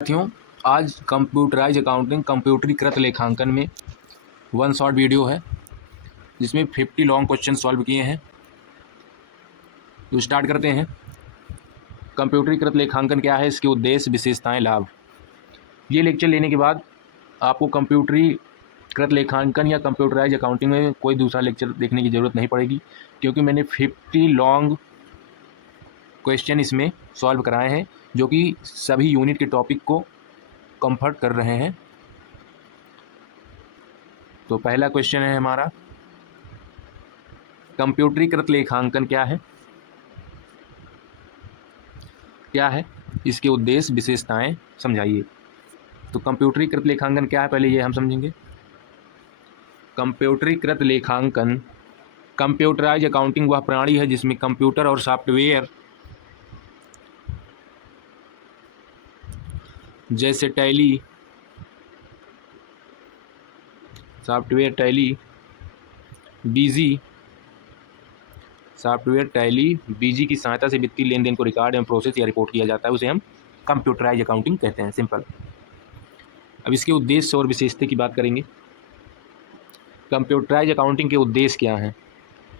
साथियों, आज computerise accounting कंप्यूटरीकृत लेखांकन में वन शॉट वीडियो है जिसमें 50 लॉन्ग क्वेश्चन सॉल्व किए हैं। तो स्टार्ट करते हैं। कंप्यूटरीकृत लेखांकन क्या है, इसके उद्देश्य, विशेषताएं, लाभ। ये लेक्चर लेने के बाद आपको कंप्यूटरीकृत लेखांकन या कंप्यूटराइज अकाउंटिंग में कोई दूसरा लेक्चर देखने की ज़रूरत नहीं पड़ेगी, क्योंकि मैंने 50 लॉन्ग क्वेश्चन इसमें सॉल्व कराए हैं जो कि सभी यूनिट के टॉपिक को कंफर्ट कर रहे हैं। तो पहला क्वेश्चन है हमारा, कंप्यूटरीकृत लेखांकन क्या है, इसके उद्देश्य, विशेषताएं समझाइए। तो कंप्यूटरीकृत लेखांकन क्या है, पहले ये हम समझेंगे। कंप्यूटरीकृत लेखांकन, कंप्यूटराइज अकाउंटिंग वह प्रणाली है जिसमें कंप्यूटर और सॉफ्टवेयर जैसे टैली, बीजी की सहायता से वित्तीय लेन देन को रिकॉर्ड एवं प्रोसेस या रिपोर्ट किया जाता है, उसे हम कंप्यूटराइज अकाउंटिंग कहते हैं, सिंपल। अब इसके उद्देश्य और विशेषता की बात करेंगे। कंप्यूटराइज अकाउंटिंग के उद्देश्य क्या हैं?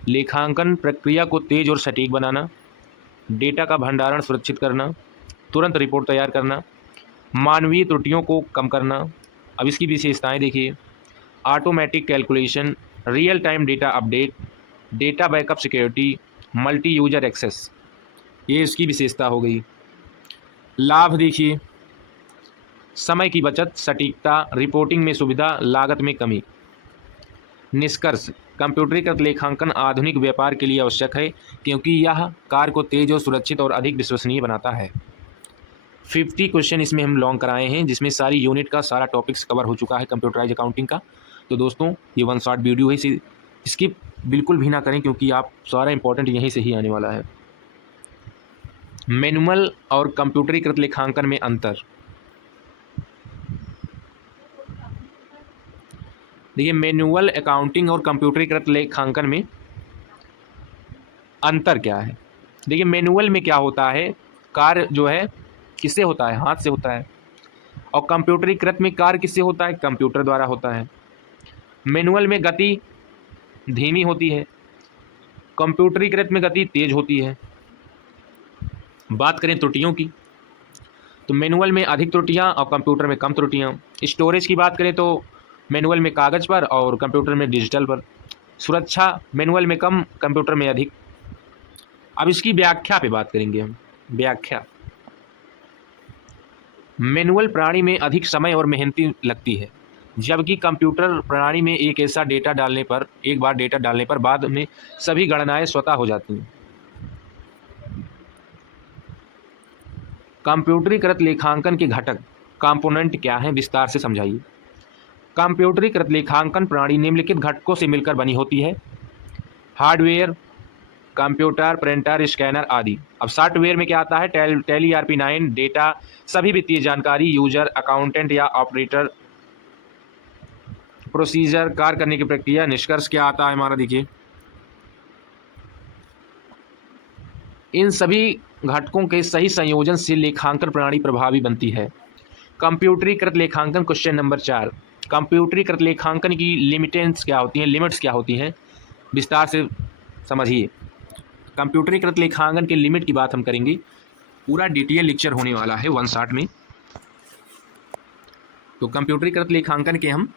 लेखांकन प्रक्रिया को तेज और सटीक बनाना, डेटा का भंडारण सुरक्षित करना, तुरंत रिपोर्ट तैयार करना, मानवीय त्रुटियों को कम करना। अब इसकी विशेषताएं देखिए। Automatic calculation, real time data update, data backup security, multi user access, ये इसकी विशेषता हो गई। लाभ देखिए, समय की बचत, सटीकता, रिपोर्टिंग में सुविधा, लागत में कमी। निष्कर्ष, कंप्यूटरीकृत लेखांकन आधुनिक व्यापार के लिए आवश्यक है क्योंकि यह कार्य को तेज और सुरक्षित और अधिक विश्वसनीय बनाता है। 50 क्वेश्चन इसमें हम लॉन्ग कराए हैं जिसमें सारी यूनिट का सारा टॉपिक्स कवर हो चुका है कंप्यूटराइज अकाउंटिंग का। तो दोस्तों, ये वन शॉट वीडियो है, इसे स्किप बिल्कुल भी ना करें क्योंकि आप सारा इंपॉर्टेंट यहीं से ही आने वाला है। मैनुअल और कंप्यूटरीकृत लेखांकन में अंतर देखिए। मैनुअल अकाउंटिंग और कंप्यूटरीकृत लेखांकन में अंतर क्या है? देखिए, मैनुअल में क्या होता है, कार्य जो है किससे होता है, हाथ से होता है, और कंप्यूटरीकृत में कार्य किससे होता है, कंप्यूटर द्वारा होता है। मैनुअल में गति धीमी होती है, कंप्यूटरीकृत में गति तेज होती है। बात करें त्रुटियों की, तो मैनुअल में अधिक त्रुटियां और कंप्यूटर में कम त्रुटियां। स्टोरेज की बात करें तो मैनुअल में कागज़ पर और कंप्यूटर में डिजिटल पर। सुरक्षा मैनुअल में कम, कंप्यूटर में अधिक। अब इसकी व्याख्या पे बात करेंगे हम। व्याख्या, मैनुअल प्रणाली में अधिक समय और मेहनती लगती है, जबकि कंप्यूटर प्रणाली में एक बार डेटा डालने पर बाद में सभी गणनाएं स्वतः हो जाती हैं। कंप्यूटरीकृत लेखांकन के घटक, कंपोनेंट क्या हैं, विस्तार से समझाइए। कंप्यूटरीकृत लेखांकन प्रणाली निम्नलिखित घटकों से मिलकर बनी होती है: हार्डवेयर, कंप्यूटर, प्रिंटर, स्कैनर आदि। अब सॉफ्टवेयर में क्या आता है? टैली ERP9, डेटा, सभी वित्तीय जानकारी, यूजर, अकाउंटेंट या ऑपरेटर, प्रोसीजर, कार्य करने की प्रक्रिया। निष्कर्ष क्या आता है हमारा, देखिए। इन सभी घटकों के सही संयोजन से लेखांकन प्रणाली प्रभावी बनती है। कंप्यूटरीकृत लेखांकन, क्वेश्चन नंबर 4। कंप्यूटरीकृत लेखांकन की लिमिटेंस क्या होती हैं, लिमिट्स क्या होती हैं, विस्तार से समझिए। कंप्यूटरीकृत लेखांकन के लिमिट की बात हम करेंगे, पूरा डिटेल लेक्चर होने वाला है वन शॉट में। तो कंप्यूटरीकृत लेखांकन के हम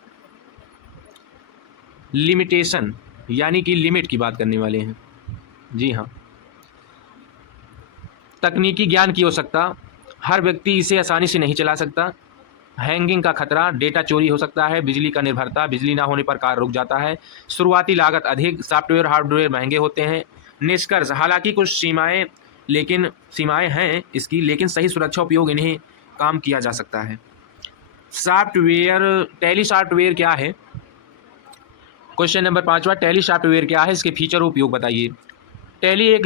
लिमिटेशन यानी कि लिमिट की बात करने वाले हैं। जी हाँ। तकनीकी ज्ञान की आवश्यकता, हर व्यक्ति इसे आसानी से नहीं चला सकता। हैंगिंग का खतरा, डेटा चोरी हो सकता है। बिजली का निर्भरता, बिजली ना होने पर कार्य रुक जाता है। शुरुआती लागत अधिक, सॉफ्टवेयर हार्डवेयर महंगे होते हैं। निष्कर्ष, हालांकि कुछ सीमाएं हैं इसकी, लेकिन सही सुरक्षा उपयोग इन्हें काम किया जा सकता है। सॉफ्टवेयर, टैली सॉफ्टवेयर क्या है? क्वेश्चन नंबर 5वां, टैली सॉफ्टवेयर क्या है, इसके फीचर उपयोग बताइए। टैली एक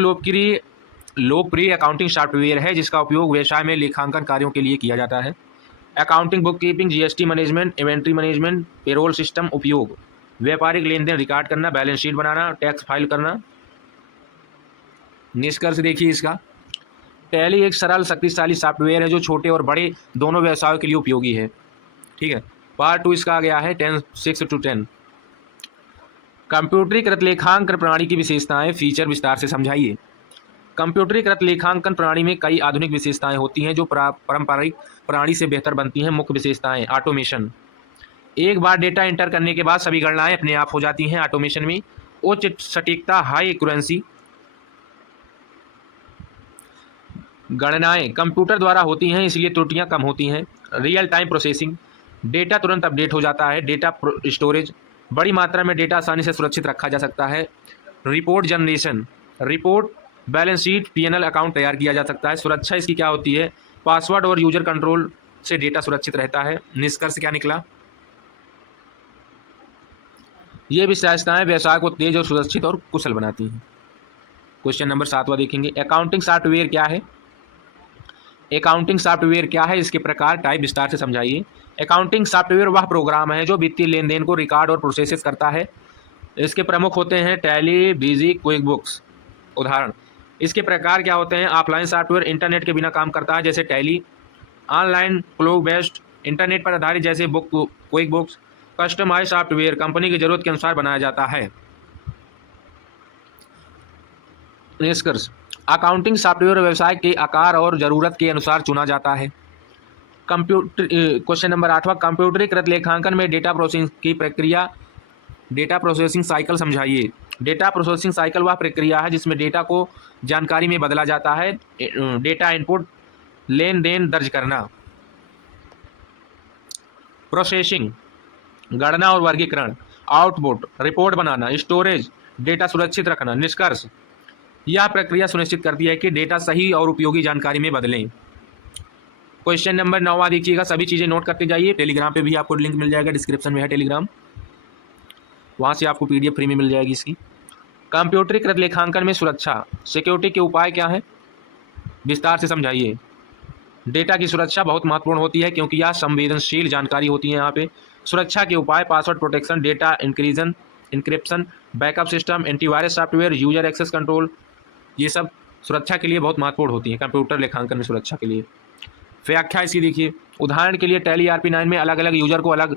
लोकप्रिय अकाउंटिंग सॉफ्टवेयर है जिसका उपयोग व्यवसाय में लेखांकन कार्यों के लिए किया जाता है। Accounting, book keeping, GST management, inventory management, payroll system उपयोग, व्यापारिक लेन देन रिकॉर्ड करना, बैलेंस शीट बनाना, टैक्स फाइल करना। निष्कर्ष देखिए इसका, टैली एक सरल शक्तिशाली सॉफ्टवेयर है जो छोटे और बड़े दोनों व्यवसायों के लिए उपयोगी है। ठीक है, पार्ट 2 इसका आ गया है 6 to 10। कंप्यूटरीकृत लेखांकन प्रणाली की विशेषताएं, फीचर विस्तार से समझाइए। कंप्यूटरीकृत लेखांकन प्रणाली में कई आधुनिक विशेषताएं होती हैं जो पारंपरिक प्रणाली से बेहतर बनती हैं। मुख्य विशेषताएं, ऑटोमेशन, एक बार डेटा एंटर करने के बाद सभी गणनाएं अपने आप हो जाती हैं। ऑटोमेशन में उच्च सटीकता, हाई एक्यूरेंसी, गणनाएं कंप्यूटर द्वारा होती हैं इसलिए त्रुटियां कम होती हैं। रियल टाइम प्रोसेसिंग, डेटा तुरंत अपडेट हो जाता है। डेटा स्टोरेज, बड़ी मात्रा में डेटा आसानी से सुरक्षित रखा जा सकता है। Report generation, report, balance sheet, PNL account तैयार किया जा सकता है। सुरक्षा इसकी क्या होती है, पासवर्ड और यूजर कंट्रोल से डेटा सुरक्षित रहता है। निष्कर्ष क्या निकला, ये विशेषताएं व्यवसाय को तेज और सुरक्षित और कुशल बनाती हैं। क्वेश्चन नंबर 7वां देखेंगे, अकाउंटिंग सॉफ्टवेयर क्या है। अकाउंटिंग सॉफ्टवेयर क्या है, इसके प्रकार, टाइप विस्तार से समझाइए। अकाउंटिंग सॉफ्टवेयर वह प्रोग्राम है जो वित्तीय लेन देन को रिकॉर्ड और प्रोसेस करता है। इसके प्रमुख होते हैं टैली, बीजी, क्विक बुक्स। उदाहरण, इसके प्रकार क्या होते हैं, ऑफलाइन सॉफ्टवेयर इंटरनेट के बिना काम करता है जैसे Tally, online cloud based internet पर आधारित जैसे QuickBooks, customise software company की जरूरत के अनुसार बनाया जाता है। निष्कर्ष, अकाउंटिंग सॉफ्टवेयर व्यवसाय के आकार और ज़रूरत के अनुसार चुना जाता है। क्वेश्चन नंबर 8वां, कंप्यूटरीकृत लेखांकन में डेटा प्रोसेसिंग की प्रक्रिया, डेटा प्रोसेसिंग साइकिल समझाइए। डेटा प्रोसेसिंग साइकिल वह प्रक्रिया है जिसमें डेटा को जानकारी में बदला जाता है। डेटा इनपुट, लेन देन दर्ज करना। प्रोसेसिंग, गणना और वर्गीकरण। आउटपुट, रिपोर्ट बनाना। स्टोरेज, डेटा सुरक्षित रखना। निष्कर्ष, यह प्रक्रिया सुनिश्चित करती है कि डेटा सही और उपयोगी जानकारी में बदलें। क्वेश्चन नंबर 9वां देखिएगा, सभी चीज़ें नोट करते जाइए। टेलीग्राम पे भी आपको लिंक मिल जाएगा, डिस्क्रिप्शन में है टेलीग्राम, वहाँ से आपको PDF फ्री में मिल जाएगी इसकी। कंप्यूटरीकृत लेखांकन में सुरक्षा, सिक्योरिटी के उपाय क्या हैं, विस्तार से समझाइए। डेटा की सुरक्षा बहुत महत्वपूर्ण होती है क्योंकि यह संवेदनशील जानकारी होती है। यहाँ पे सुरक्षा के उपाय, password protection, data encryption, backup system, antivirus software, user access control, ये सब सुरक्षा के लिए बहुत महत्वपूर्ण होती है कंप्यूटर लेखांकन में सुरक्षा के लिए। व्याख्या इसकी देखिए, उदाहरण के लिए टैली ERP-9 में अलग अलग यूजर को अलग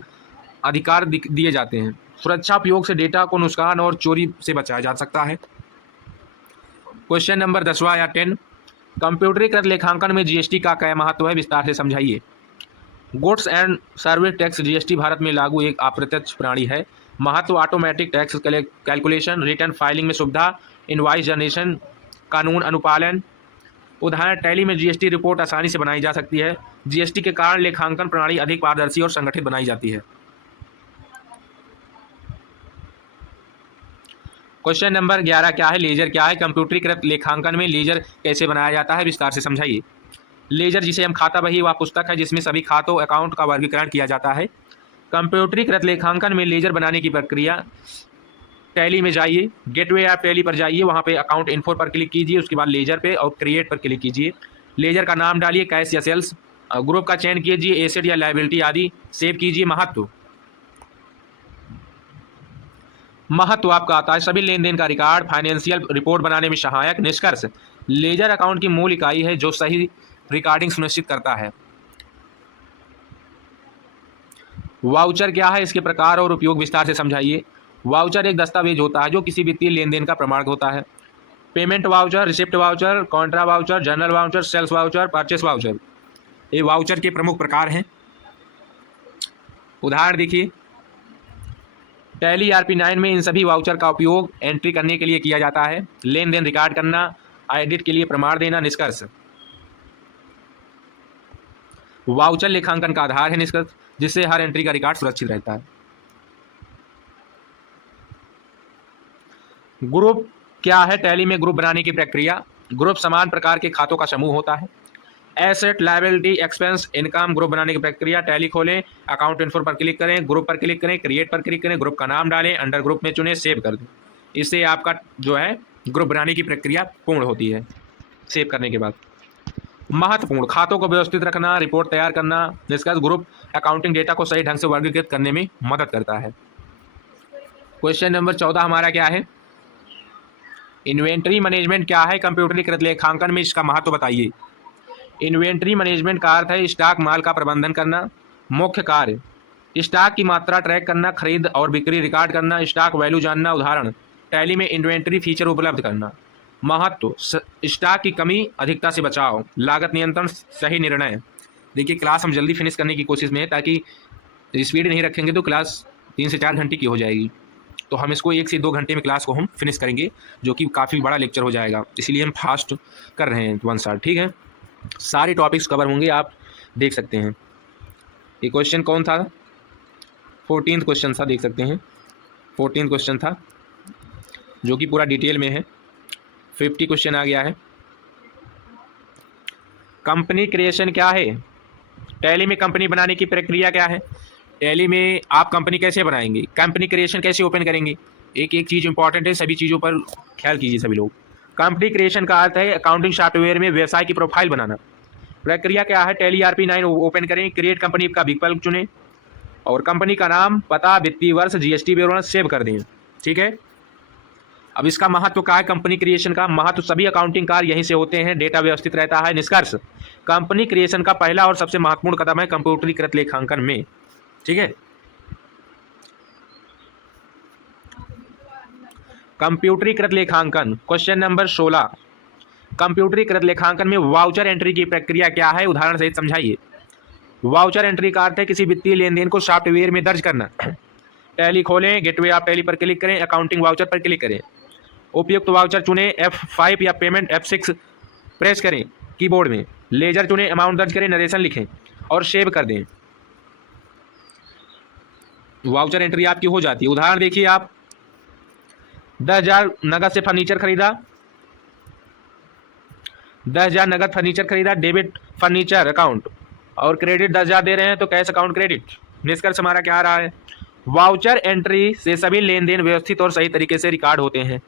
अधिकार दिए जाते हैं। सुरक्षा उपयोग से डेटा को नुकसान और चोरी से बचाया जा सकता है। क्वेश्चन नंबर 10वां या 10, कंप्यूटरीकृत लेखांकन में GST का क्या महत्व है, विस्तार से समझाइए। Goods and service tax GST Bharat में लागू एक अप्रत्यक्ष प्रणाली है। महत्व, automatic tax calculation, return filing में सुविधा, इनवॉइस जनरेशन, कानून अनुपालन। उदाहरण, टैली में GST रिपोर्ट आसानी से बनाई जा सकती है। GST के कारण लेखांकन प्रणाली अधिक पारदर्शी और संगठित बनाई जाती है। क्वेश्चन नंबर 11 क्या है, लेजर क्या है। कंप्यूटरीकृत लेखांकन में लेजर कैसे बनाया जाता है, विस्तार से समझाइए। लेजर, जिसे हम खाता बही, वह पुस्तक है जिसमें सभी खातों अकाउंट का वर्गीकरण किया जाता है। कंप्यूटरीकृत लेखांकन में लेजर बनाने की प्रक्रिया, टैली में जाइए, गेटवे ऐप टैली पर जाइए, वहाँ पे अकाउंट इन्फो पर क्लिक कीजिए, उसके बाद लेजर पे और क्रिएट पर क्लिक कीजिए। लेजर का नाम डालिए, कैश या सेल्स, ग्रुप का चयन कीजिए, एसेट या लायबिलिटी आदि, सेव कीजिए। महत्व आपका आता है सभी लेन देन का रिकॉर्ड, फाइनेंशियल रिपोर्ट बनाने में सहायक। निष्कर्ष, लेजर अकाउंट की मूल इकाई है जो सही रिकॉर्डिंग सुनिश्चित करता है। वाउचर क्या है, इसके प्रकार और उपयोग विस्तार से समझाइए। वाउचर एक दस्तावेज होता है जो किसी वित्तीय लेन देन का प्रमाण होता है। Payment voucher, receipt voucher, contra voucher, journal voucher, sales voucher, purchase voucher, ये वाउचर के प्रमुख प्रकार हैं। उदाहरण देखिए, टैली ERP-9 में इन सभी वाउचर का उपयोग एंट्री करने के लिए किया जाता है, लेन देन रिकॉर्ड करना, ऑडिट के लिए प्रमाण देना। निष्कर्ष, वाउचर लेखांकन का आधार है। निष्कर्ष, जिससे हर एंट्री का रिकॉर्ड सुरक्षित रहता है। ग्रुप क्या है, टैली में ग्रुप बनाने की प्रक्रिया। ग्रुप समान प्रकार के खातों का समूह होता है। Asset, liability, expense, income, group बनाने की प्रक्रिया। टैली खोलें, अकाउंट इन्फो पर क्लिक करें, ग्रुप पर क्लिक करें, क्रिएट पर क्लिक करें, ग्रुप का नाम डालें, अंडर ग्रुप में चुनें, सेव कर दें। इससे आपका जो है ग्रुप बनाने की प्रक्रिया पूर्ण होती है। सेव करने के बाद महत्वपूर्ण, खातों को व्यवस्थित रखना, रिपोर्ट तैयार करना। निष्कर्ष, ग्रुप अकाउंटिंग डेटा को सही ढंग से वर्गीकृत करने में मदद करता है। क्वेश्चन नंबर 14 हमारा क्या है, इन्वेंट्री मैनेजमेंट क्या है, कंप्यूटरीकृत लेखांकन में इसका महत्व बताइए। इन्वेंट्री मैनेजमेंट का अर्थ है स्टॉक माल का प्रबंधन करना। मुख्य कार्य स्टॉक की मात्रा ट्रैक करना, खरीद और बिक्री रिकॉर्ड करना, स्टॉक वैल्यू जानना। उदाहरण टैली में इन्वेंट्री फीचर उपलब्ध करना। महत्व स्टॉक की कमी, अधिकता से बचाव, लागत नियंत्रण, सही निर्णय। देखिए क्लास हम जल्दी फिनिश करने की कोशिश में है, ताकि स्पीड नहीं रखेंगे तो क्लास 3 से 4 घंटे की हो जाएगी। तो हम इसको 1 से 2 घंटे में क्लास को हम फिनिश करेंगे, जो कि काफ़ी बड़ा लेक्चर हो जाएगा, इसलिए हम फास्ट कर रहे हैं 1 शॉट। ठीक है, सारे टॉपिक्स कवर होंगे, आप देख सकते हैं। ये क्वेश्चन कौन था? 14th क्वेश्चन था, देख सकते हैं 14th क्वेश्चन था, जो कि पूरा डिटेल में है। 50 क्वेश्चन आ गया है। कंपनी क्रिएशन क्या है? टैली में कंपनी बनाने की प्रक्रिया क्या है? टैली में आप कंपनी कैसे बनाएंगे? कंपनी क्रिएशन कैसे ओपन करेंगे? एक एक चीज़ इंपॉर्टेंट है, सभी चीज़ों पर ख्याल कीजिए सभी लोग। कंपनी क्रिएशन का अर्थ है अकाउंटिंग सॉफ्टवेयर में व्यवसाय की प्रोफाइल बनाना। प्रक्रिया क्या है? टैली ERP9 ओपन करें, क्रिएट कंपनी का विकल्प चुनें और कंपनी का नाम, पता, वित्तीय वर्ष, GST विवरण सेव कर दें। ठीक है, अब इसका महत्व क्या है? कंपनी क्रिएशन का महत्व सभी अकाउंटिंग कार्य यहीं से होते हैं, डेटा व्यवस्थित रहता है। निष्कर्ष कंपनी क्रिएशन का पहला और सबसे महत्वपूर्ण कदम है कंप्यूटरीकृत लेखांकन में। ठीक है, कंप्यूटरीकृत लेखांकन क्वेश्चन नंबर 16। कंप्यूटरीकृत लेखांकन में वाउचर एंट्री की प्रक्रिया क्या है? उदाहरण सहित समझाइए। वाउचर एंट्री का अर्थ है किसी वित्तीय लेन देन को सॉफ्टवेयर में दर्ज करना। टैली खोलें, गेटवे ऑफ टैली पर क्लिक करें, अकाउंटिंग वाउचर पर क्लिक करें, उपयुक्त वाउचर चुनें, F5 या पेमेंट F6 प्रेस करें कीबोर्ड में, लेजर चुनें, अमाउंट दर्ज करें, नरेशन लिखें और सेव कर दें। वाउचर एंट्री आपकी हो जाती है। उदाहरण देखिए, आप 10,000 नगद से फर्नीचर खरीदा, 10,000 नगद फर्नीचर खरीदा, डेबिट फर्नीचर अकाउंट, और क्रेडिट 10,000 दे रहे हैं तो कैश अकाउंट क्रेडिट। निष्कर्ष हमारा क्या आ रहा है? वाउचर एंट्री से सभी लेन देन व्यवस्थित और सही तरीके से रिकॉर्ड होते हैं।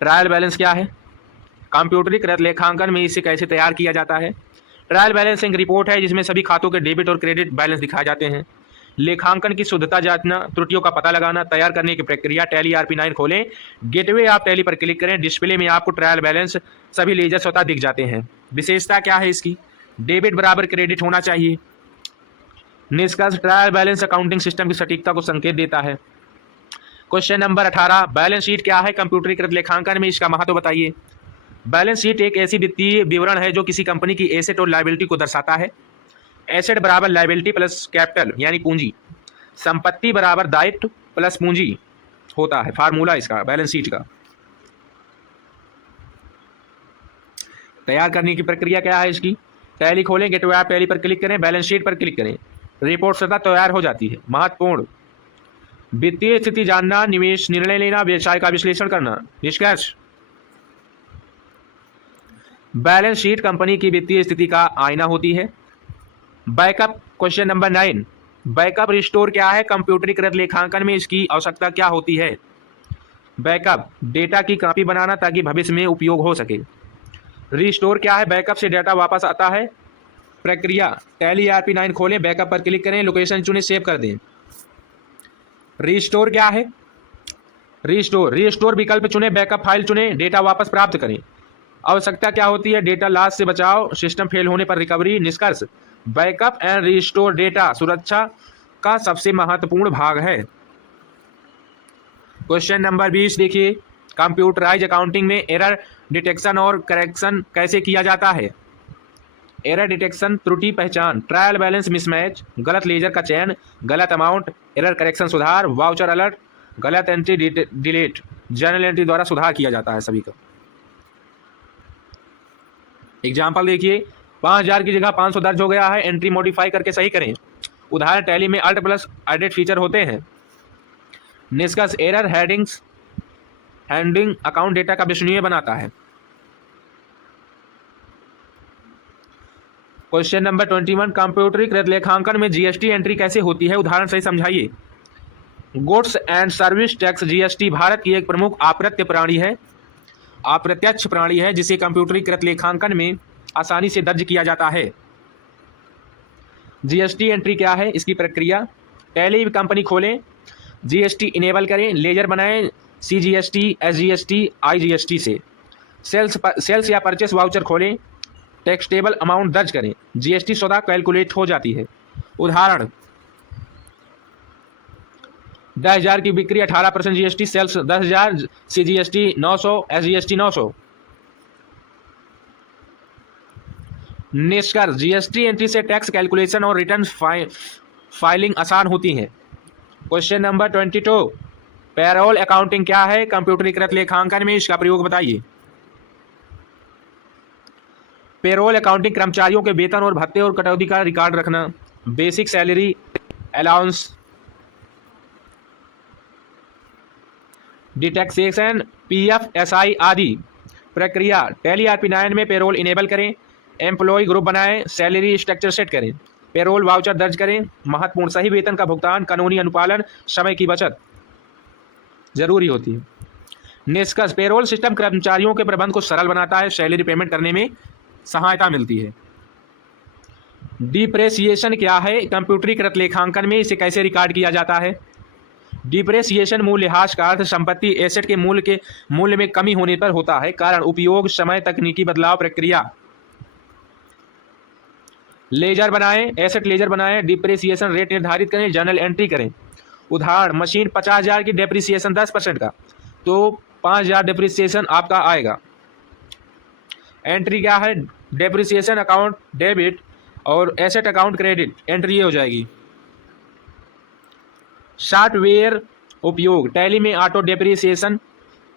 ट्रायल बैलेंस क्या है? कंप्यूटरीकृत लेखांकन में इसे कैसे तैयार किया जाता है? ट्रायल बैलेंस एक रिपोर्ट है जिसमें सभी खातों के डेबिट और क्रेडिट बैलेंस दिखाए जाते हैं। लेखांकन की शुद्धता जांचना, त्रुटियों का पता लगाना, तैयार करने की प्रक्रिया। टैली ERP9 खोलें, गेटवे ऑफ टैली पर क्लिक करें, डिस्प्ले में आपको ट्रायल बैलेंस सभी लेजर स्वतः दिख जाते हैं। विशेषता क्या है इसकी? डेबिट बराबर क्रेडिट होना चाहिए। निष्कर्ष ट्रायल बैलेंस अकाउंटिंग सिस्टम की सटीकता को संकेत देता है। Question number 18। बैलेंस शीट क्या है कंप्यूटरीकृत लेखांकन में? इसका महत्व बताइए। बैलेंस शीट एक ऐसी वित्तीय विवरण है जो किसी कंपनी की एसेट और लायबिलिटी को दर्शाता है। एसेट बराबर लायबिलिटी प्लस कैपिटल यानी पूंजी, संपत्ति बराबर दायित्व प्लस पूंजी होता है फार्मूला इसका बैलेंस शीट का। तैयार करने की प्रक्रिया क्या है इसकी? टैली खोलें, गेटवे ऑफ टैली पर क्लिक करें, बैलेंस शीट पर क्लिक करें, रिपोर्ट स्वतः तैयार हो जाती है। महत्वपूर्ण वित्तीय स्थिति जानना, निवेश निर्णय लेना, व्यवसाय का विश्लेषण करना। निष्कर्ष बैलेंस शीट कंपनी की वित्तीय स्थिति का आईना होती है। Backup question number 9। Backup restore क्या है कंप्यूटरीकृत लेखांकन में? इसकी आवश्यकता क्या होती है? बैकअप डेटा की कॉपी बनाना ताकि भविष्य में उपयोग हो सके। रिस्टोर क्या है? बैकअप से डेटा वापस आता है। प्रक्रिया टैली ERP9 खोलें, बैकअप पर क्लिक करें, लोकेशन चुनें, सेव कर दें। रिस्टोर क्या है? रिस्टोर विकल्प चुनें, बैकअप फाइल चुनें, डेटा वापस प्राप्त करें। आवश्यकता क्या होती है? डेटा लॉस से बचाव, सिस्टम फेल होने पर रिकवरी। निष्कर्ष बैकअप एंड रिस्टोर डेटा सुरक्षा का सबसे महत्वपूर्ण भाग है। क्वेश्चन नंबर 20 देखिए, कंप्यूटराइज अकाउंटिंग में एरर डिटेक्शन और करेक्शन कैसे किया जाता है? एरर डिटेक्शन त्रुटि पहचान, ट्रायल बैलेंस मिसमैच, गलत लेजर का चयन, गलत अमाउंट, एरर करेक्शन सुधार, वाउचर अलर्ट, गलत एंट्री डिलीट, जर्नल एंट्री द्वारा सुधार किया जाता है सभी का। एग्जाम्पल देखिए, 5,000 की जगह 500 दर्ज हो गया है, एंट्री मॉडिफाई करके सही करें। उदाहरण टैली में अल्ट प्लस एडिट फीचर होते हैं। निष्कर्ष एरर हैंडिंग अकाउंट डेटा का विश्वसनीय बनाता है। Question number 21। कंप्यूटरीकृत लेखांकन में GST एंट्री कैसे होती है? उदाहरण सही समझाइए। Goods and service tax GST Bharat की एक प्रमुख अप्रत्यक्ष प्रणाली है जिसे कंप्यूटरीकृत लेखांकन में आसानी से दर्ज किया जाता है। GST एंट्री क्या है? इसकी प्रक्रिया टैली कंपनी खोलें, GST इनेबल करें, लेजर बनाएं CGST, SGST, IGST से सेल्स या परचेस वाउचर खोलें, टैक्सेबल अमाउंट दर्ज करें, जीएसटी स्वतः कैलकुलेट हो जाती है। उदाहरण 10,000 की बिक्री 18% जीएसटी, सेल्स 10,000, सीजीएसटी 900, एसजीएसटी 900। निष्कर्ष, जीएसटी एंट्री से टैक्स कैलकुलेशन और रिटर्न फाइलिंग आसान होती है। क्वेश्चन नंबर 22, पेरोल अकाउंटिंग क्या है? कंप्यूटरीकृत लेखांकन में इसका प्रयोग बताइए। पेरोल अकाउंटिंग कर्मचारियों के वेतन और भत्ते और कटौती का रिकॉर्ड रखना, बेसिक सैलरी, अलाउंस, डिटैक्सेशन, पीएफ, एसआई आदि प्रक्रिया। टैली आरपी9 में पेरोल इनेबल करें, एम्प्लॉय ग्रुप बनाएं, सैलरी स्ट्रक्चर सेट करें, पेरोल वाउचर दर्ज करें। महत्वपूर्ण, सही वेतन का भुगतान, कानूनी अनुपालन, समय की बचत जरूरी होती है। निष्कर्ष, पेरोल सिस्टम कर्मचारियों के प्रबंध को सरल बनाता है, सैलरी पेमेंट करने में सहायता मिलती है। डिप्रेसिएशन क्या है? कंप्यूटरीकृत लेखांकन में इसे कैसे रिकॉर्ड किया जाता है? डिप्रेसिएशन मूल्यह्रास का अर्थ संपत्ति एसेट के मूल्य में कमी होने पर होता है। कारण उपयोग, समय, तकनीकी बदलाव, प्रक्रिया। लेजर बनाएं, एसेट लेजर बनाएं, डिप्रेसिएशन रेट निर्धारित करें, जर्नल एंट्री करें। उदाहरण, मशीन 50,000 की, डिप्रेसिएशन 10% का, तो 5,000 डिप्रेसिएशन आपका आएगा। एंट्री क्या है? डिप्रेसिएशन अकाउंट डेबिट और एसेट अकाउंट क्रेडिट, एंट्री हो जाएगी। सॉफ्टवेयर उपयोग, टैली में ऑटो डिप्रेसिएशन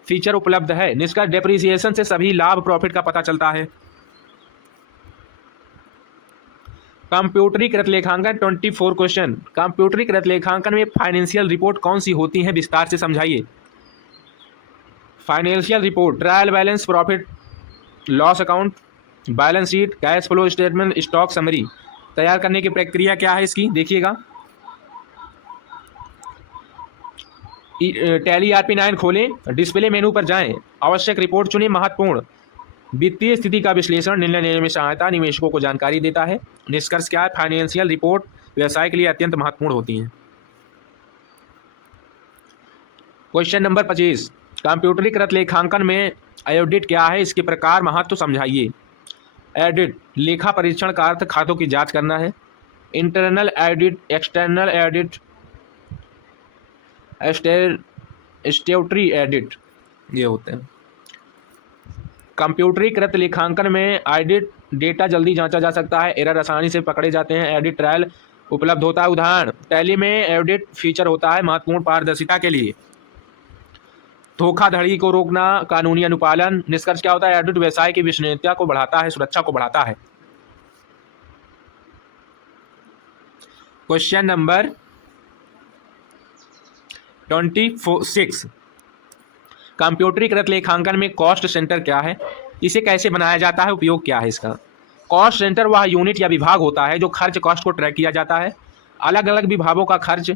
फीचर उपलब्ध है। निष्कर्ष, डिप्रेसिएशन से सभी लाभ प्रॉफिट का पता चलता है। कंप्यूटरीकृत लेखांकन 24 क्वेश्चन। कंप्यूटरीकृत लेखांकन में फाइनेंशियल रिपोर्ट कौन सी होती हैं? विस्तार से समझाइए। Financial report, trial balance, profit loss account, balance sheet, cash flow statement, stock summary तैयार करने की प्रक्रिया क्या है इसकी? देखिएगा। टैली आरपी9 खोलें, डिस्प्ले मेनू पर जाएं, आवश्यक रिपोर्ट चुनें। महत्वपूर्ण, वित्तीय स्थिति का विश्लेषण, निर्णय लेने में सहायता, निवेशकों को जानकारी देता है। निष्कर्ष क्या है? फाइनेंशियल रिपोर्ट व्यवसाय के लिए अत्यंत महत्वपूर्ण होती हैं। क्वेश्चन नंबर 25, कंप्यूटरीकृत लेखांकन में ऑडिट क्या है? इसके प्रकार, महत्व समझाइए। ऑडिट, लेखा परीक्षण का अर्थ खातों की जांच करना है। Internal audit, external audit, statutory audit, ये होते हैं। कंप्यूटरीकृत लेखांकन में ऑडिट डेटा जल्दी जांचा जा सकता है, एरर आसानी से पकड़े जाते हैं, ऑडिट ट्रायल उपलब्ध होता है। उदाहरण, टैली में ऑडिट फीचर होता है महत्वपूर्ण पारदर्शिता के लिए। धोखाधड़ी को रोकना, कानूनी अनुपालन। निष्कर्ष क्या होता है? ऑडिट व्यवसाय की विश्वसनीयता को बढ़ाता है, सुरक्षा को बढ़ाता है। क्वेश्चन नंबर 26, कंप्यूटरीकृत लेखांकन में कॉस्ट सेंटर क्या है? इसे कैसे बनाया जाता है? उपयोग क्या है इसका? कॉस्ट सेंटर वह यूनिट या विभाग होता है जो खर्च कॉस्ट को ट्रैक किया जाता है। अलग अलग विभागों का खर्च,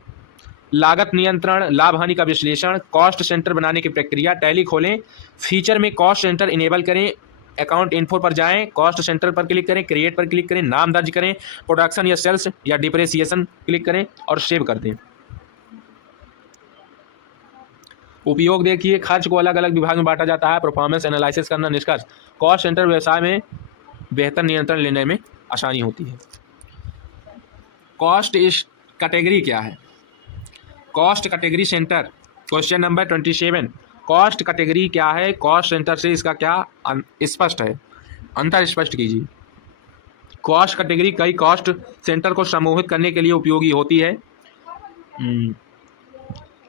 लागत नियंत्रण, लाभ हानि का विश्लेषण। कॉस्ट सेंटर बनाने की प्रक्रिया। टैली खोलें, फीचर में कॉस्ट सेंटर इनेबल करें, अकाउंट इन्फो पर जाएं, कॉस्ट सेंटर पर क्लिक करें, क्रिएट पर क्लिक करें, नाम दर्ज करें, प्रोडक्शन या सेल्स या डिप्रेसिएशन क्लिक करें और सेव कर दें। उपयोग देखिए, खर्च को अलग अलग विभाग में बांटा जाता है, परफॉर्मेंस एनालिसिस करना। निष्कर्ष, कॉस्ट सेंटर व्यवसाय में बेहतर नियंत्रण लेने में आसानी होती है। कॉस्ट इस कैटेगरी क्या है? Cost category centre, question number 27, cost category क्या है? कॉस्ट सेंटर से इसका क्या स्पष्ट है? अंतर स्पष्ट कीजिए। कॉस्ट कैटेगरी कई कॉस्ट सेंटर को समूहित करने के लिए उपयोगी होती है।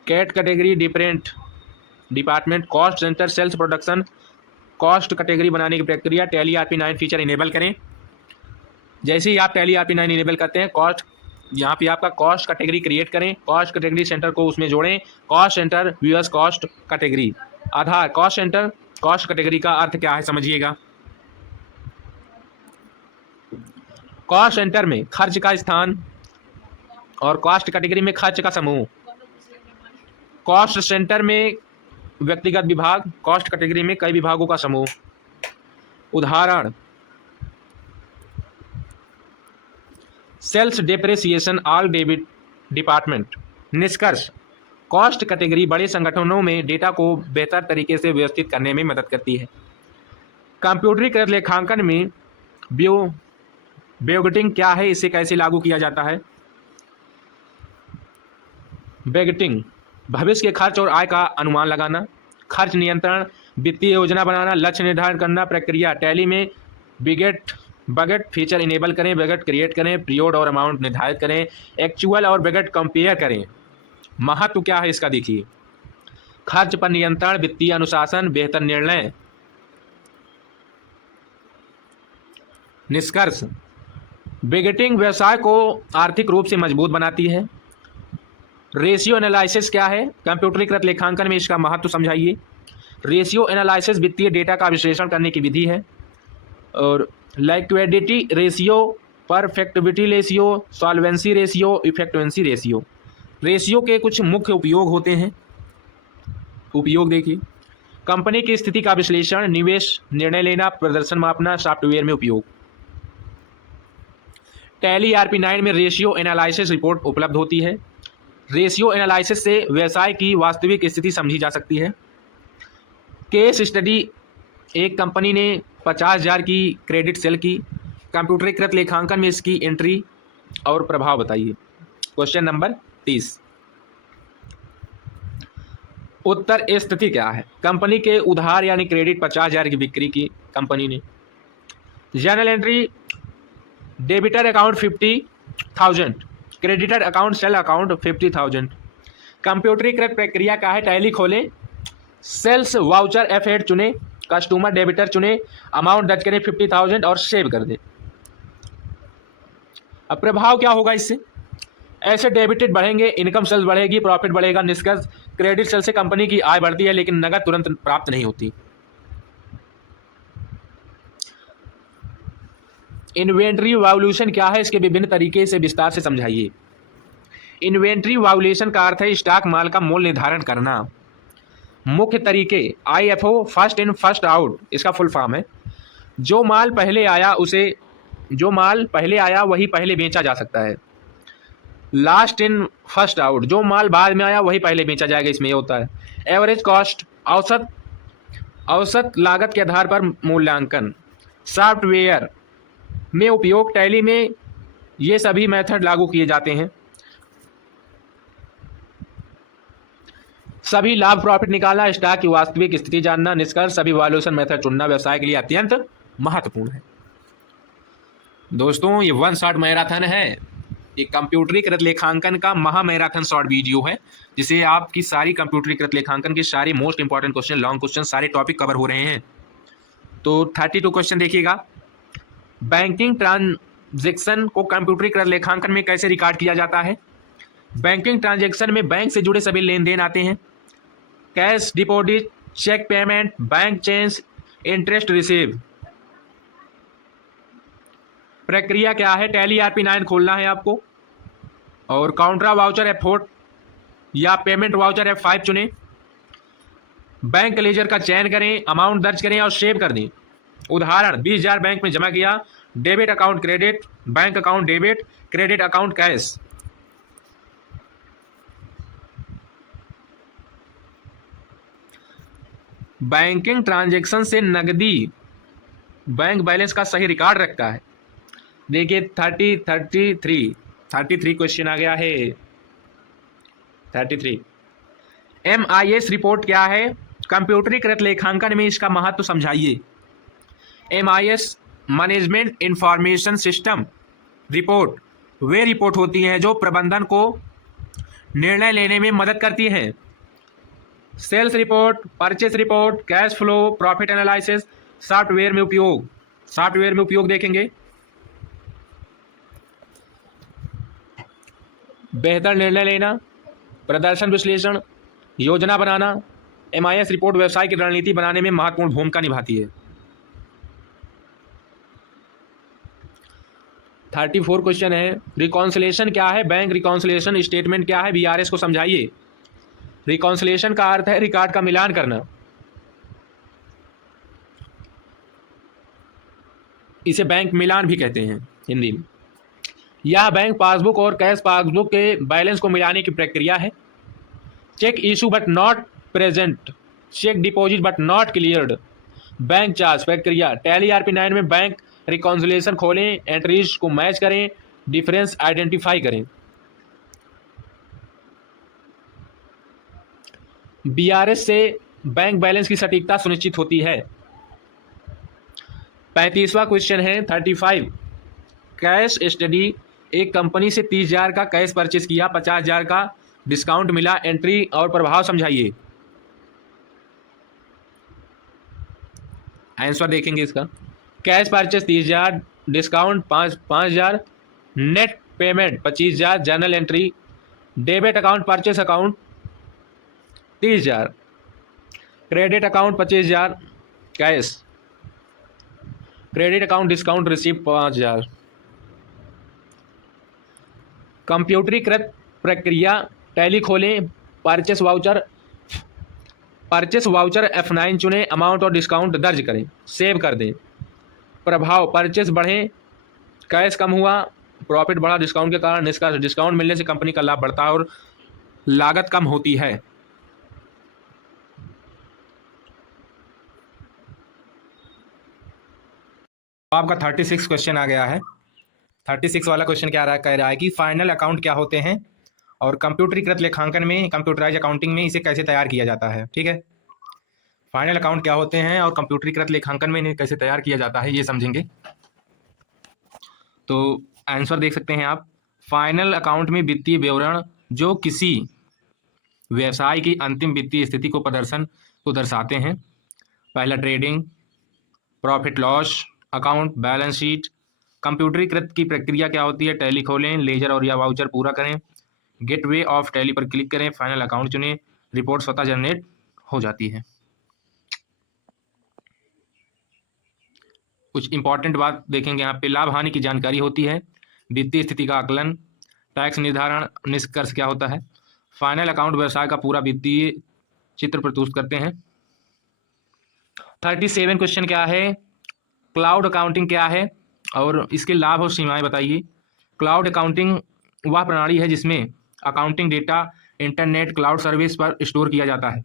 Cat category, different department, cost centre, sales, production. Cost category बनाने की प्रक्रिया। टैली आरपी9 फीचर इनेबल करें। जैसे ही आप टैली आरपी9 इनेबल करते हैं, कॉस्ट, यहाँ पे आपका कॉस्ट कैटेगरी क्रिएट करें, कॉस्ट कैटेगरी सेंटर को उसमें जोड़ें। Cost centre viewers cost category. आधार, कॉस्ट सेंटर कॉस्ट कैटेगरी का अर्थ क्या है समझिएगा। कॉस्ट सेंटर में खर्च का स्थान और कॉस्ट कैटेगरी में खर्च का समूह। कॉस्ट सेंटर में व्यक्तिगत विभाग, कॉस्ट कैटेगरी में कई विभागों का समूह। उदाहरण, sales depreciation all debit department. निष्कर्ष, कॉस्ट कैटेगरी बड़े संगठनों में डेटा को बेहतर तरीके से व्यवस्थित करने में मदद करती है। कंप्यूटरीकृत लेखांकन में बजटिंग क्या है, इसे कैसे लागू किया जाता है? बजटिंग भविष्य के खर्च और आय का अनुमान लगाना, खर्च नियंत्रण, वित्तीय योजना बनाना, लक्ष्य निर्धारण करना। प्रक्रिया टैली में बजट फीचर इनेबल करें, बजट क्रिएट करें, पीरियड और अमाउंट निर्धारित करें, एक्चुअल और बजट कंपेयर करें। महत्व क्या है इसका देखिए, खर्च पर नियंत्रण, वित्तीय अनुशासन, बेहतर निर्णय। निष्कर्ष, बजटिंग व्यवसाय को आर्थिक रूप से मजबूत बनाती है। रेशियो एनालिसिस क्या है, कंप्यूटरीकृत लेखांकन में इसका महत्व समझाइए। रेशियो एनालिसिस वित्तीय डेटा का विश्लेषण करने की विधि है। और लिक्विडिटी रेशियो, परफेक्टिविटी रेशियो, सॉल्वेंसी रेशियो, इफेक्टिवेंसी रेशियो। रेशियो के कुछ मुख्य उपयोग होते हैं। उपयोग देखिए, कंपनी की स्थिति का विश्लेषण, निवेश निर्णय लेना, प्रदर्शन मापना, सॉफ्टवेयर में उपयोग। टैली ERP-9 में रेशियो एनालिसिस रिपोर्ट उपलब्ध होती है। रेशियो एनालिसिस से व्यवसाय की वास्तविक स्थिति समझी जा सकती है। केस स्टडी, एक कंपनी ने 50,000 की क्रेडिट सेल की, कंप्यूटरीकृत लेखांकन में इसकी एंट्री और प्रभाव बताइए। क्वेश्चन नंबर 30, उत्तर स्थिति क्या है? कंपनी के उधार यानी क्रेडिट 50,000 की बिक्री की कंपनी ने। Journal entry, debtor account 50,000, creditor account sale account 50,000। कंप्यूटरीकृत प्रक्रिया का है, टैली खोलें, सेल्स वाउचर F8 चुने, कस्टमर डेबिटर चुने, अमाउंट दर्ज करें 50,000 और सेव कर दें। अब प्रभाव क्या होगा इससे? ऐसे डेबिटेड बढ़ेंगे, इनकम सेल्स बढ़ेगी, प्रॉफिट बढ़ेगा। निष्कर्ष, क्रेडिट सेल से कंपनी की आय बढ़ती है लेकिन नगद तुरंत प्राप्त नहीं होती। इन्वेंट्री वैल्यूएशन क्या है, इसके विभिन्न तरीके से विस्तार से समझाइए। इन्वेंट्री वैल्यूएशन का अर्थ है स्टॉक माल का मूल्य निर्धारण करना। मुख्य तरीके IFO, first in first out, इसका फुल फॉर्म है जो माल पहले आया वही पहले बेचा जा सकता है। लास्ट इन फर्स्ट आउट, जो माल बाद में आया वही पहले बेचा जाएगा, इसमें ये होता है। एवरेज कॉस्ट, औसत लागत के आधार पर मूल्यांकन। सॉफ्टवेयर में उपयोग, टैली में ये सभी मेथड लागू किए जाते हैं। सभी लाभ प्रॉफिट निकालना, स्टॉक की वास्तविक स्थिति जानना। निष्कर्ष, सभी वैल्यूएशन मेथड चुनना व्यवसाय के लिए अत्यंत महत्वपूर्ण है। दोस्तों, ये 1 शॉट मैराथन है, ये कंप्यूटरीकृत लेखांकन का महा मैराथन शॉर्ट वीडियो है, जिसे आपकी सारी कंप्यूटरीकृत लेखांकन के सारे most important question, long question, सारे टॉपिक कवर हो रहे हैं। तो 32 क्वेश्चन देखिएगा। बैंकिंग ट्रांजैक्शन को कंप्यूटरीकृत लेखांकन में कैसे रिकॉर्ड किया जाता है? बैंकिंग ट्रांजैक्शन में बैंक से जुड़े सभी लेन देन आते हैं। Cash deposit, cheque payment, bank change, interest receive. प्रक्रिया क्या है? टैली ERP-9 खोलना है आपको और काउंटर वाउचर F4 या पेमेंट वाउचर F5 चुनें। बैंक लेजर का चयन करें, अमाउंट दर्ज करें और सेव कर दें। उदाहरण, 20,000 बैंक में जमा किया, debit account credit, bank account debit, credit account cash. Banking transaction से नकदी बैंक बैलेंस का सही रिकॉर्ड रखता है। देखिए 33 क्वेश्चन आ गया है। 33 MIS रिपोर्ट क्या है? कंप्यूटरीकृत लेखांकन में इसका महत्व समझाइए। MIS management information system report वे रिपोर्ट होती हैं जो प्रबंधन को निर्णय लेने में मदद करती हैं। Sales report, purchase report, cash flow, profit analysis. Software में उपयोग देखेंगे। बेहतर निर्णय लेना, प्रदर्शन विश्लेषण, योजना बनाना। MIS रिपोर्ट व्यवसाय की रणनीति बनाने में महत्वपूर्ण भूमिका निभाती है। 34 क्वेश्चन है। रिकॉन्सिलेशन क्या है? बैंक रिकॉन्सिलेशन स्टेटमेंट क्या है? VRS को समझाइए। रिकॉन्सिलेशन का अर्थ है रिकॉर्ड का मिलान करना। इसे बैंक मिलान भी कहते हैं हिंदी में। यह बैंक पासबुक और कैश पासबुक के बैलेंस को मिलाने की प्रक्रिया है। Cheque issue but not present, cheque deposit but not cleared, bank charge प्रक्रिया, टैली ERP9 में बैंक रिकॉन्सिलिएशन खोलें, एंट्रीज को मैच करें, डिफरेंस आइडेंटिफाई करें। BRS से बैंक बैलेंस की सटीकता सुनिश्चित होती है। 35वां क्वेश्चन है 35, कैश स्टडी, एक कंपनी से 30,000 का कैश परचेज किया, 50,000 का डिस्काउंट मिला, एंट्री और प्रभाव समझाइए। आंसर देखेंगे इसका। Cash purchase 30,000, discount 5,000, net payment 25,000, journal entry, debit account purchase account 30,000, credit account 25,000, cash, credit account discount receive 5,000। कंप्यूटरीकृत प्रक्रिया, टैली खोलें, परचेस वाउचर F9 चुनें, अमाउंट और डिस्काउंट दर्ज करें, सेव कर दें। प्रभाव, परचेस बढ़े, कैश कम हुआ, प्रॉफिट बढ़ा डिस्काउंट के कारण। निष्कर्ष, डिस्काउंट मिलने से कंपनी का लाभ बढ़ता है और लागत कम होती है। आपका 36 क्वेश्चन आ गया है। 36 वाला क्वेश्चन क्या कह रहा है कि फाइनल अकाउंट क्या होते हैं और कंप्यूटरीकृत लेखांकन में, कंप्यूटराइज अकाउंटिंग में इसे कैसे तैयार किया जाता है। ठीक है, फाइनल अकाउंट क्या होते हैं और कंप्यूटरीकृत लेखांकन में इन्हें कैसे तैयार किया जाता है, ये समझेंगे। तो आंसर देख सकते हैं आप। फाइनल अकाउंट में वित्तीय विवरण जो किसी व्यवसाय की अंतिम वित्तीय स्थिति को दर्शाते हैं। पहला trading, profit loss account, balance sheet. कंप्यूटरीकृत की प्रक्रिया क्या होती है, टैली खोलें, लेजर और या वाउचर पूरा करें, गेटवे ऑफ टैली पर क्लिक करें, फाइनल अकाउंट चुनें, रिपोर्ट स्वतः जनरेट हो जाती है। कुछ इंपॉर्टेंट बात देखेंगे यहाँ पे। लाभ हानि की जानकारी होती है, वित्तीय स्थिति का आकलन, टैक्स निर्धारण, निष्कर्ष क्या होता है। फाइनल अकाउंट व्यवसाय का पूरा वित्तीय चित्र प्रस्तुत करते हैं। 37 क्वेश्चन क्या है, क्लाउड अकाउंटिंग क्या है और इसके लाभ और सीमाएं बताइए। क्लाउड अकाउंटिंग वह प्रणाली है जिसमें accounting data internet cloud service पर स्टोर किया जाता है।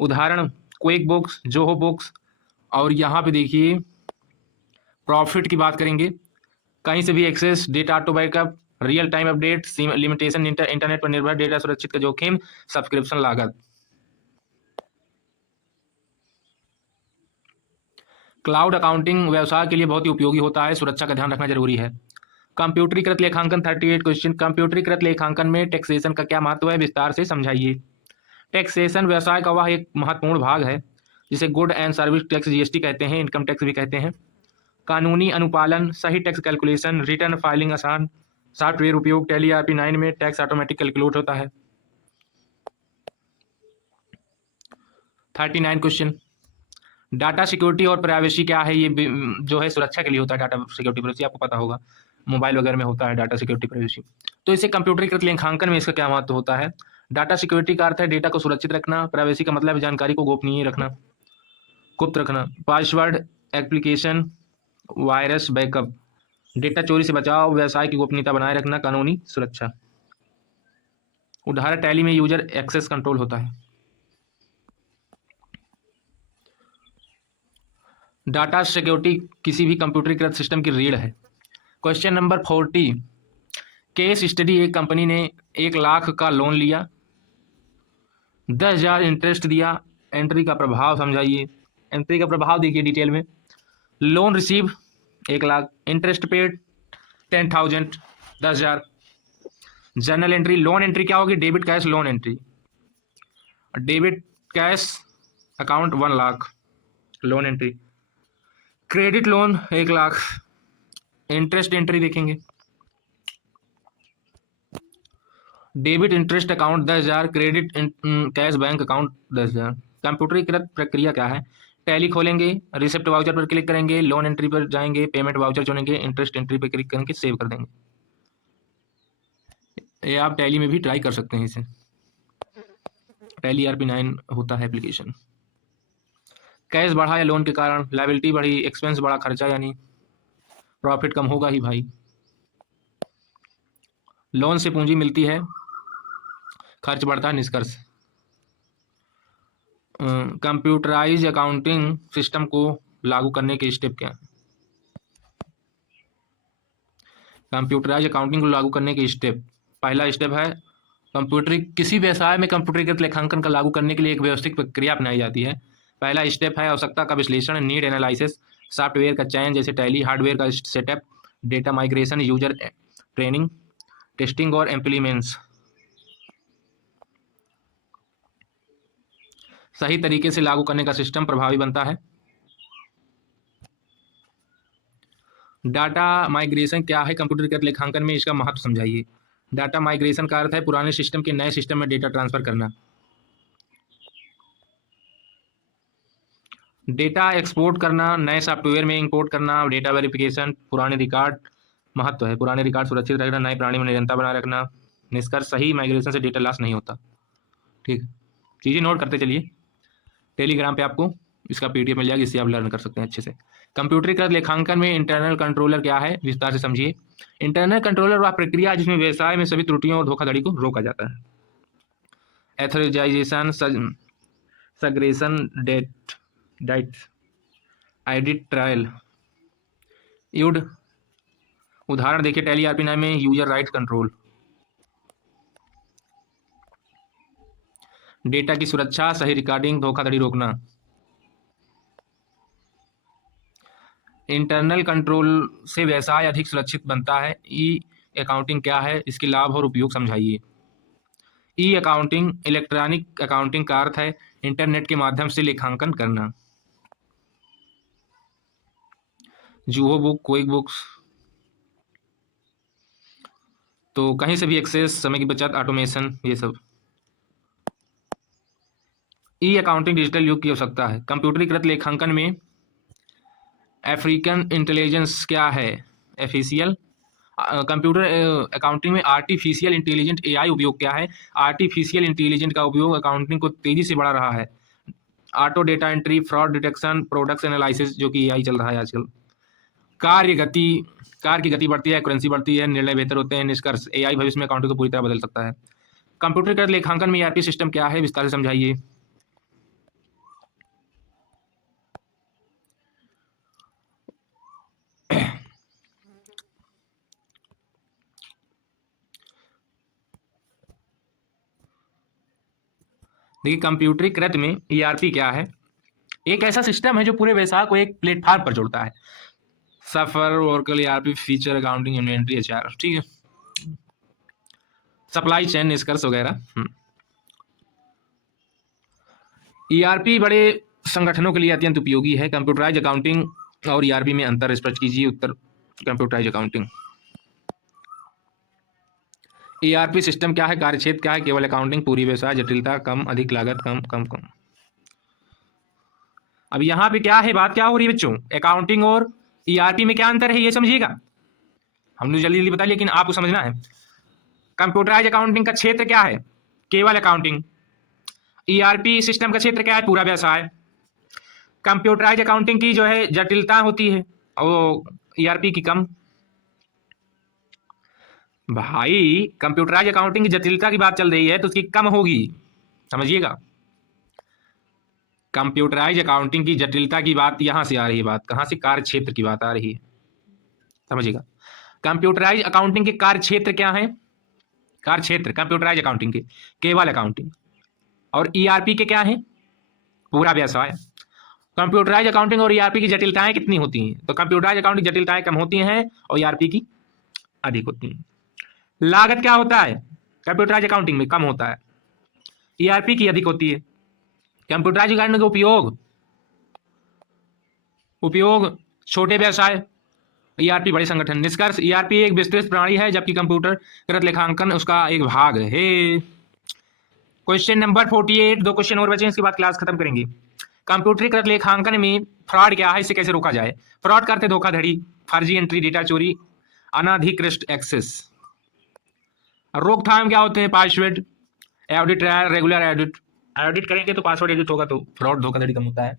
उदाहरण क्विक बुक्स, जोहो बुक्स। और यहाँ पे देखिए प्रॉफिट की बात करेंगे, कहीं से भी access, data auto backup, real time update, limitation, internet पर निर्भर डेटा सुरक्षित का जोखिम, सब्सक्रिप्शन लागत। क्लाउड अकाउंटिंग व्यवसाय के लिए बहुत ही उपयोगी होता है, सुरक्षा का ध्यान रखना जरूरी है। कंप्यूटरीकृत लेखांकन 38 क्वेश्चन, कंप्यूटरीकृत लेखांकन में टैक्सेशन का क्या महत्व है, विस्तार से समझाइए। टैक्सेशन व्यवसाय का वह एक महत्वपूर्ण भाग है जिसे good and service tax GST कहते हैं, इनकम टैक्स भी कहते हैं। कानूनी अनुपालन, सही टैक्स कैलकुलेशन, रिटर्न फाइलिंग आसान, सॉफ्टवेयर उपयोग, टैली ERP9 में टैक्स ऑटोमेटिक कैलकुलेट होता है। 39 क्वेश्चन, डाटा सिक्योरिटी और प्राइवेसी क्या है, ये जो है सुरक्षा के लिए होता है। डाटा सिक्योरिटी प्राइवेसी आपको पता होगा, मोबाइल वगैरह में होता है डाटा सिक्योरिटी प्राइवेसी। तो इसे कंप्यूटरीकृत लेखांकन में इसका क्या महत्व होता है। डाटा सिक्योरिटी का अर्थ है डेटा को सुरक्षित रखना, प्राइवेसी का मतलब है जानकारी को गोपनीय रखना, गुप्त रखना। Password, application, virus, backup, data चोरी से बचाव, व्यवसाय की गोपनीयता बनाए रखना, कानूनी सुरक्षा। उदाहरण टैली में यूजर एक्सेस कंट्रोल होता है। डाटा सिक्योरिटी किसी भी कंप्यूटरीकृत सिस्टम की रीढ़ है। क्वेश्चन नंबर 40, केस स्टडी, एक कंपनी ने 1,00,000 का लोन लिया, 10,000 इंटरेस्ट दिया, एंट्री का प्रभाव समझाइए। एंट्री का प्रभाव देखिए डिटेल में। Loan receive 1,00,000, interest paid 10,000, 10,000। Journal entry, loan entry क्या होगी, debit cash loan entry, debit cash account 1,00,000 loan entry. Credit loan 1,00,000, interest entry देखेंगे, debit interest account 10,000, credit cash bank account 10,000। कंप्यूटरीकृत प्रक्रिया क्या है, टैली खोलेंगे, रिसिप्ट वाउचर पर click करेंगे, लोन एंट्री पर जाएंगे, पेमेंट वाउचर चुनेंगे, इंटरेस्ट एंट्री पर क्लिक करेंगे, सेव कर देंगे। ये आप टैली में भी ट्राई कर सकते हैं, इसे टैली ERP9 होता है एप्लीकेशन। कैश बढ़ा या लोन के कारण, लायबिलिटी बढ़ी, एक्सपेंस बढ़ा, खर्चा यानी प्रॉफिट कम होगा ही भाई। लोन से पूंजी मिलती है, खर्च बढ़ता है, निष्कर्ष। कंप्यूटराइज अकाउंटिंग सिस्टम को लागू करने के स्टेप क्या हैं? कंप्यूटराइज अकाउंटिंग को लागू करने के स्टेप, पहला स्टेप है कंप्यूटर, किसी व्यवसाय में कंप्यूटरीकृत लेखांकन का लागू करने के लिए एक व्यवस्थित प्रक्रिया अपनाई जाती है। पहला स्टेप है आवश्यकता का विश्लेषण, नीड एनालिसिस, सॉफ्टवेयर का चयन जैसे टैली, हार्डवेयर का setup, data migration, user training, testing और इम्प्लीमेंट्स। सही तरीके से लागू करने का सिस्टम प्रभावी बनता है। डाटा माइग्रेशन क्या है कंप्यूटरीकृत लेखांकन में, इसका महत्व समझाइए। डाटा माइग्रेशन का अर्थ है पुराने सिस्टम के नए सिस्टम में डेटा ट्रांसफर करना। डेटा एक्सपोर्ट करना, नए सॉफ्टवेयर में इंपोर्ट करना, डेटा वेरिफिकेशन, पुराने रिकॉर्ड महत्व है, पुराने रिकॉर्ड सुरक्षित रखना, नए प्राणी में निरंतर बनाए रखना। निष्कर्ष, सही माइग्रेशन से डेटा लॉस नहीं होता। ठीक, चीज़ें नोट करते चलिए। टेलीग्राम पे आपको इसका पीडीएफ मिल जाएगा, इससे आप लर्न कर सकते हैं अच्छे से। कंप्यूटरीकृत लेखांकन में इंटरनल कंट्रोलर क्या है, विस्तार से समझिए। इंटरनल कंट्रोलर वह प्रक्रिया जिसमें व्यवसाय में सभी त्रुटियों और धोखाधड़ी को रोका जाता है। Authorization, segregation, date edit, trial, यूड। उदाहरण देखिए टैली RP9 में यूजर राइट कंट्रोल। डेटा की सुरक्षा, सही रिकॉर्डिंग, धोखाधड़ी रोकना। इंटरनल कंट्रोल से व्यवसाय अधिक सुरक्षित बनता है। ई अकाउंटिंग क्या है, इसके लाभ और उपयोग समझाइए। ई अकाउंटिंग, इलेक्ट्रॉनिक अकाउंटिंग का अर्थ है इंटरनेट के माध्यम से लेखांकन करना। जूहो बुक, क्विक बुक्स, तो कहीं से भी एक्सेस, समय की बचत, ऑटोमेशन, ये सब। ई अकाउंटिंग डिजिटल युग की आवश्यकता है। कंप्यूटरीकृत लेखांकन में अफ्रीकन इंटेलिजेंस क्या है, एफिशियल। कंप्यूटर अकाउंटिंग में आर्टिफिशियल इंटेलिजेंट AI उपयोग क्या है। आर्टिफिशियल इंटेलिजेंट का उपयोग अकाउंटिंग को तेजी से बढ़ा रहा है। Auto data entry, fraud detection, products analysis, जो कि AI चल रहा है आजकल। कार्य की गति बढ़ती है, करेंसी बढ़ती है, निर्णय बेहतर होते हैं। निष्कर्ष, AI भविष्य में अकाउंटिंग को पूरी तरह बदल सकता है। कंप्यूटरीकृत लेखांकन में ERP सिस्टम क्या है, विस्तार से समझाइए। देखिए कंप्यूटरीकृत में ERP क्या है, एक ऐसा सिस्टम है जो पूरे व्यवसाय को एक प्लेटफॉर्म पर जोड़ता है। सफर, Oracle, ERP, feature, accounting, inventory, HR, ठीक है, सप्लाई चेन, निष्कर्ष वगैरह। ERP बड़े संगठनों के लिए अत्यंत उपयोगी है। कंप्यूटराइज अकाउंटिंग और ERP में अंतर स्पष्ट कीजिए। उत्तर, कंप्यूटराइज अकाउंटिंग। ERP सिस्टम क्या है, कार्यक्षेत्र क्या है, केवल अकाउंटिंग, पूरी व्यवसाय, जटिलता कम, अधिक लागत कम, कम कम। अब यहाँ पे क्या है, बात क्या हो रही है बच्चों, अकाउंटिंग और ERP में क्या अंतर है, ये समझिएगा। हमने जल्दी जल्दी बताया लेकिन आपको समझना है। कंप्यूटराइज अकाउंटिंग का क्षेत्र क्या है, केवल अकाउंटिंग। ERP सिस्टम का क्षेत्र क्या है, पूरा व्यवसाय। कंप्यूटराइज अकाउंटिंग की जो है जटिलता होती है वो ERP की कम। भाई कंप्यूटराइज अकाउंटिंग की जटिलता की बात चल रही है तो उसकी कम होगी, समझिएगा। कंप्यूटराइज अकाउंटिंग की जटिलता की बात यहां से आ रही है, बात कहां से, कार्य क्षेत्र की बात आ रही है, समझिएगा। कंप्यूटराइज अकाउंटिंग के कार्य क्षेत्र क्या है, कार्य क्षेत्र कंप्यूटराइज अकाउंटिंग के केवल अकाउंटिंग, और ERP के क्या है, पूरा व्यवसाय। कंप्यूटराइज अकाउंटिंग और ERP की जटिलताएं कितनी होती हैं, तो कंप्यूटराइज अकाउंटिंग की जटिलताएं कम होती हैं और ERP की अधिक होती हैं। लागत क्या होता है, कंप्यूटराइज अकाउंटिंग में कम होता है, ERP की अधिक होती है। कंप्यूटराइज अकाउंटिंग का उपयोग छोटे व्यवसाय, ERP बड़े संगठन। निष्कर्ष, ERP एक विस्तृत प्रणाली है जबकि कंप्यूटरकृत लेखांकन उसका एक भाग है। क्वेश्चन नंबर 48, 2 क्वेश्चन और बचे, इसके बाद क्लास खत्म करेंगे। कंप्यूटरीकृत लेखांकन में फ्रॉड क्या है, इसे कैसे रोका जाए। फ्रॉड करते धोखाधड़ी, फर्जी एंट्री, डेटा चोरी, अनाधिकृत एक्सेस। रोकथाम क्या होते हैं, पासवर्ड ऑडिट, रेगुलर ऑडिट करेंगे तो पासवर्ड एडिट होगा तो फ्रॉड धोखाधड़ी कम होता है।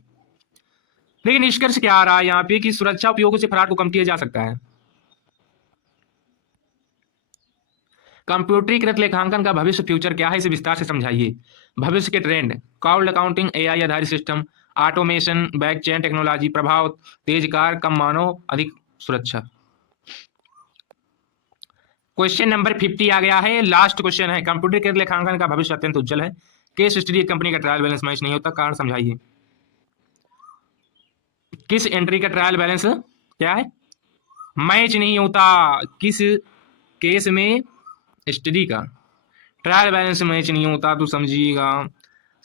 लेकिन निष्कर्ष क्या आ रहा है यहाँ पे कि सुरक्षा उपयोगों से फ्रॉड को कम किया जा सकता है। कंप्यूटरीकृत लेखांकन का भविष्य फ्यूचर क्या है, इसे विस्तार से समझाइए। भविष्य के ट्रेंड, क्लाउड अकाउंटिंग, एआई आधारित सिस्टम, ऑटोमेशन, ब्लॉकचेन टेक्नोलॉजी, प्रभाव, तेज कार, कम मानव, अधिक सुरक्षा। क्वेश्चन नंबर 50 आ गया है, लास्ट क्वेश्चन है। कंप्यूटरीकृत लेखांकन का भविष्य अत्यंत उज्जवल है। केस स्टडी, कंपनी का ट्रायल बैलेंस मैच नहीं होता, कारण समझाइए। किस एंट्री का ट्रायल बैलेंस क्या है, मैच नहीं होता। किस केस में स्टडी का ट्रायल बैलेंस मैच नहीं होता, तो समझिएगा।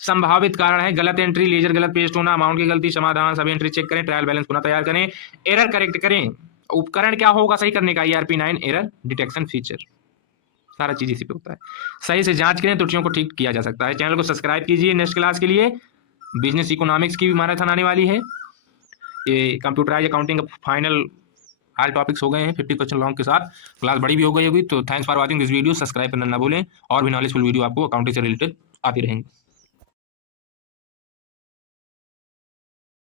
संभावित कारण है गलत एंट्री, लेजर गलत पेस्ट होना, अमाउंट की गलती, समाधान, सभी एंट्री चेक करें, ट्रायल बैलेंस पुनः तैयार करें, एरर करेक्ट करें। उपकरण क्या होगा सही करने का, ERP 9 एरर डिटेक्शन फीचर, सारा चीज इसी पे होता है। सही से जांच करें, त्रुटियों को ठीक किया जा सकता है। चैनल को सब्सक्राइब कीजिए। नेक्स्ट क्लास के लिए बिजनेस इकोनॉमिक्स की भी मैराथन आने वाली है। ये computerise accounting final all topics हो गए हैं 50 क्वेश्चन लॉन्ग के साथ। क्लास बड़ी भी हो गई होगी। तो thanks for watching this video, subscribe करना ना भूलें। और भी नॉलेजफुल वीडियो आपको अकाउंटिंग से रिलेटेड आती रहेंगी।